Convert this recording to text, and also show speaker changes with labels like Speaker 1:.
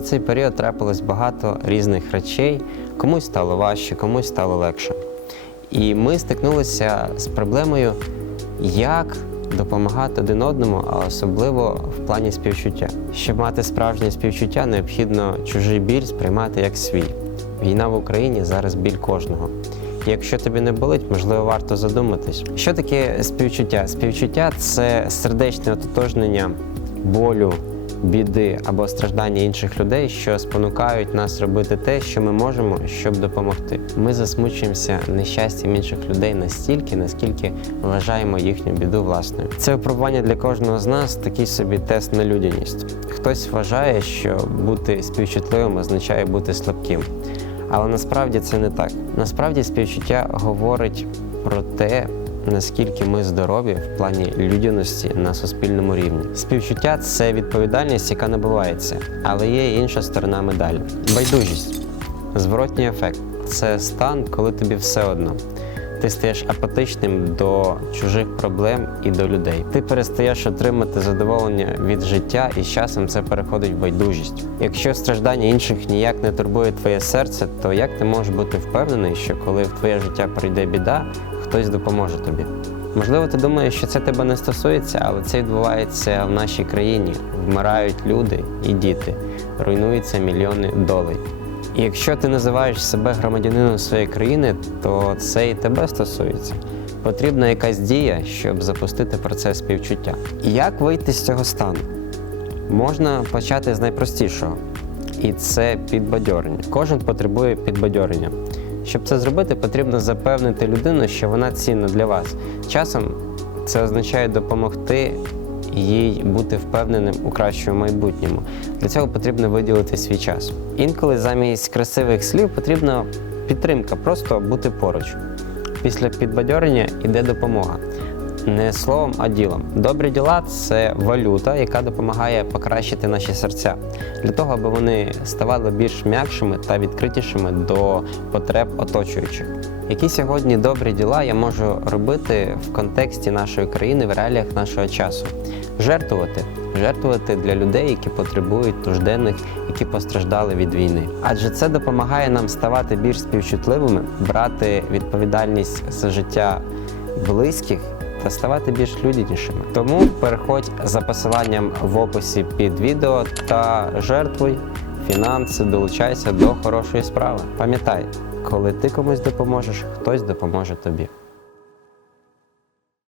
Speaker 1: цей період трапилось багато різних речей. Комусь стало важче, комусь стало легше. І ми стикнулися з проблемою, як допомагати один одному, а особливо в плані співчуття. Щоб мати справжнє співчуття, необхідно чужий біль сприймати як свій. Війна в Україні зараз біль кожного. Якщо тобі не болить, можливо, варто задуматись. Що таке співчуття? Співчуття це сердечне ототожнення болю, біди або страждання інших людей, що спонукають нас робити те, що ми можемо, щоб допомогти. Ми засмучуємося нещастям інших людей настільки, наскільки вважаємо їхню біду власною. Це випробування для кожного з нас такий собі тест на людяність. Хтось вважає, що бути співчутливим означає бути слабким. Але насправді це не так. Насправді співчуття говорить про те, наскільки ми здорові в плані людяності на суспільному рівні. Співчуття це відповідальність, яка набувається, але є інша сторона медалі. Байдужість, зворотній ефект це стан, коли тобі все одно. Ти стаєш апатичним до чужих проблем і до людей. Ти перестаєш отримати задоволення від життя, і з часом це переходить в байдужість. Якщо страждання інших ніяк не турбує твоє серце, то як ти можеш бути впевнений, що коли в твоє життя прийде біда, хтось допоможе тобі? Можливо, ти думаєш, що це тебе не стосується, але це відбувається в нашій країні. Вмирають люди і діти, руйнуються мільйони долей. Якщо ти називаєш себе громадянином своєї країни, то це і тебе стосується. Потрібна якась дія, щоб запустити процес співчуття. Як вийти з цього стану? Можна почати з найпростішого, і це підбадьорення. Кожен потребує підбадьорення. Щоб це зробити, потрібно запевнити людину, що вона цінна для вас. Часом це означає допомогти їй бути впевненим у кращому майбутньому. Для цього потрібно виділити свій час. Інколи замість красивих слів потрібна підтримка, просто бути поруч. Після підбадьорення йде допомога. Не словом, а ділом. Добрі діла це валюта, яка допомагає покращити наші серця для того, аби вони ставали більш м'якшими та відкритішими до потреб оточуючих. Які сьогодні добрі діла я можу робити в контексті нашої країни, в реаліях нашого часу? Жертвувати, жертвувати для людей, які потребують нужденних, які постраждали від війни. Адже це допомагає нам ставати більш співчутливими, брати відповідальність за життя близьких та ставати більш людянішими. Тому переходь за посиланням в описі під відео та жертвуй фінанси, долучайся до хорошої справи. Пам'ятай, коли ти комусь допоможеш, хтось допоможе тобі.